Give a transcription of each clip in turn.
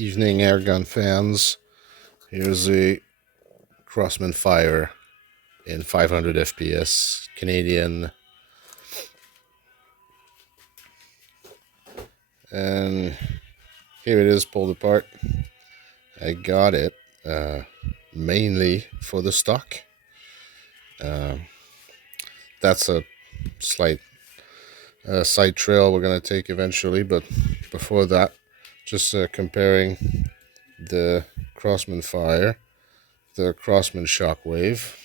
Evening airgun fans. Here's a Crossman Fire in 500 FPS Canadian, and here it is pulled apart. I got it mainly for the stock. Uh, that's a slight side trail we're gonna take eventually, but before that, just comparing the Crossman Fire, the Crossman Shockwave,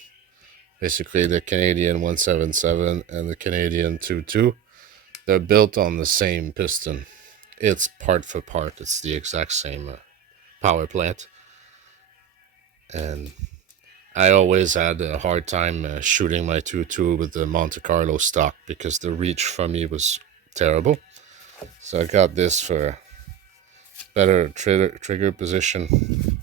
basically the Canadian 177 and the Canadian 22. They're built on the same piston. It's part for part. It's the exact same power plant. And I always had a hard time shooting my 2.2 with the Monte Carlo stock because the reach for me was terrible. So I got this for better trigger position,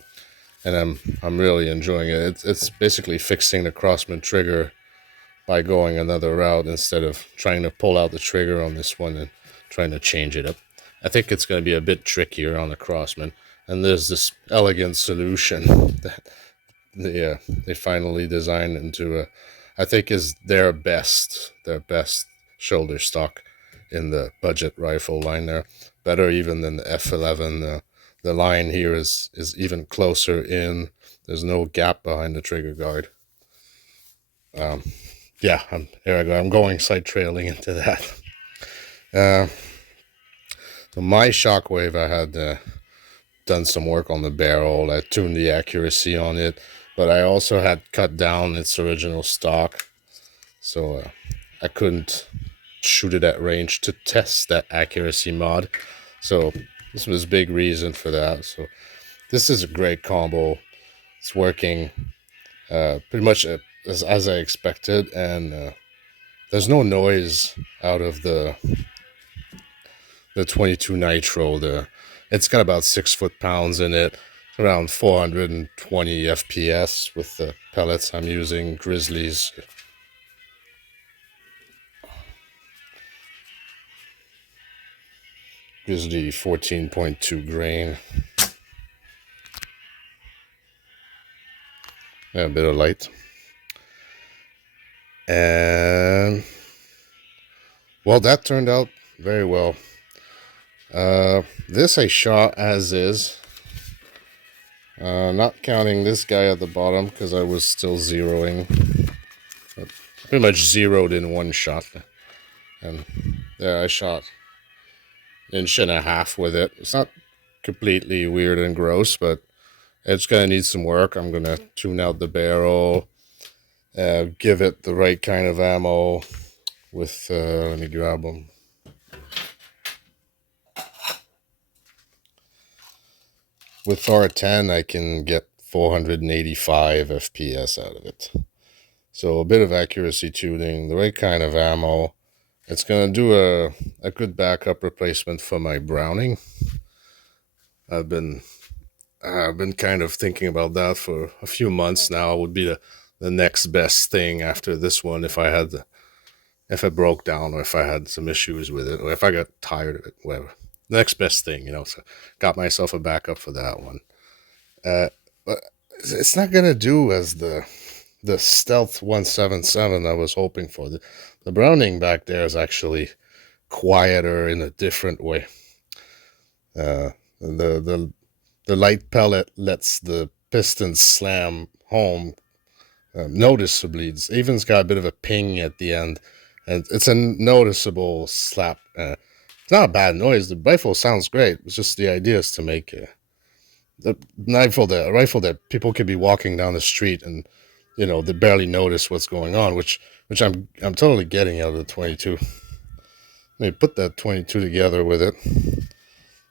and I'm really enjoying it. It's basically fixing the Crossman trigger by going another route instead of trying to pull out the trigger on this one and trying to change it up. I think it's going to be a bit trickier on the Crossman, and there's this elegant solution that they finally designed into I think is their best shoulder stock in the budget rifle line there, better even than the F11. The line here is even closer in. There's no gap behind the trigger guard. Yeah, here I go. I'm going side trailing into that. So my Shockwave, I had done some work on the barrel. I tuned the accuracy on it, but I also had cut down its original stock, so I couldn't shoot it at range to test that accuracy mod. So this was a big reason for that. So this is a great combo. It's working pretty much as I expected, and there's no noise out of the 22 Nitro. It's got about 6 foot-pounds in it, around 420 FPS with the pellets I'm using, Grizzlies. Grizzly 14.2 grain. Yeah, a bit of light. And well, that turned out very well. This I shot as is, not counting this guy at the bottom because I was still zeroing. But pretty much zeroed in one shot, and there I shot 1.5 inches with it. It's not completely weird and gross, but it's gonna need some work. I'm gonna tune out the barrel, give it the right kind of ammo with let me grab them. With R10, I can get 485 FPS out of it. So a bit of accuracy tuning, the right kind of ammo. It's going to do a good backup replacement for my Browning. I've been kind of thinking about that for a few months now. It would be the next best thing after this one if it broke down, or if I had some issues with it, or if I got tired of it, whatever. Next best thing, so got myself a backup for that one. But it's not gonna do as the Stealth 177 I was hoping for. The Browning back there is actually quieter in a different way. The light pellet lets the piston slam home noticeably. It's even's got a bit of a ping at the end, and it's a noticeable slap. It's not a bad noise. The rifle sounds great. It's just the idea is to make a rifle that people could be walking down the street and they barely notice what's going on, which I'm totally getting out of the 22. They put that 22 together with it.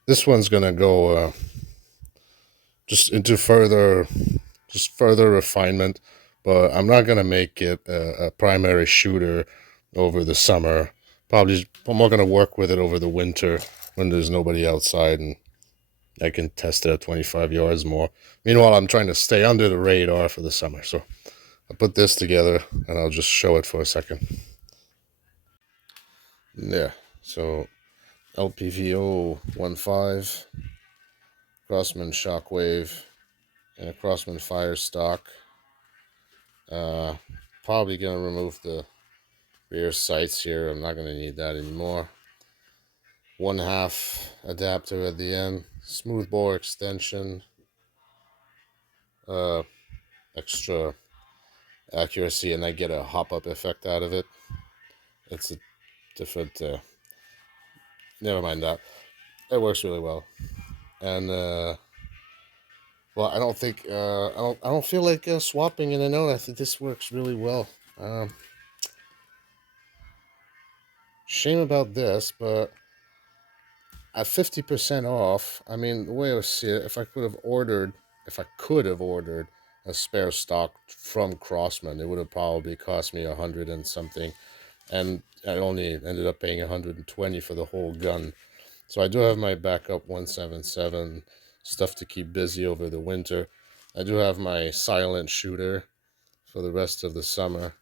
This one's gonna go just into further refinement, but I'm not gonna make it a primary shooter over the summer. Probably I'm not gonna work with it over the winter when there's nobody outside and I can test it at 25 yards more. Meanwhile, I'm trying to stay under the radar for the summer. So I'll put this together and I'll just show it for a second. Yeah, so LPVO 15 Crossman Shockwave and a Crossman Fire stock. Uh, Probably gonna remove the rear sights here. I'm not gonna need that anymore. 1/2 adapter at the end. Smooth bore extension. Uh, Extra accuracy, and I get a hop up effect out of it. It's a different. Never mind that. It works really well, and well, I don't think I don't feel like swapping in and out. I think this works really well. Shame about this, but at 50% off, I mean, the way I see it, if I could have ordered a spare stock from Crossman, it would have probably cost me 100 and something, and I only ended up paying 120 for the whole gun. So I do have my backup 177 stuff to keep busy over the winter. I do have my silent shooter for the rest of the summer,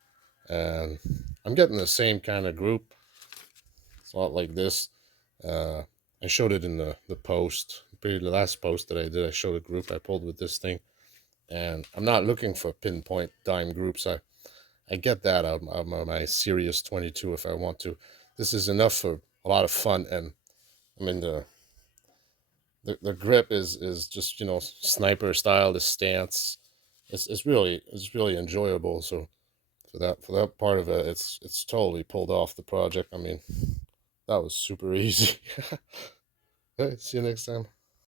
and I'm getting the same kind of group. It's a lot like this. Uh, I showed it in the post, the last post that I did. I showed a group I pulled with this thing, and I'm not looking for pinpoint dime groups. I get that out of my Serious 22 if I want to. This is enough for a lot of fun, and I mean the grip is just sniper style. The stance, it's really enjoyable. So for that part of it, it's totally pulled off the project. I mean, that was super easy. Hey, see you next time.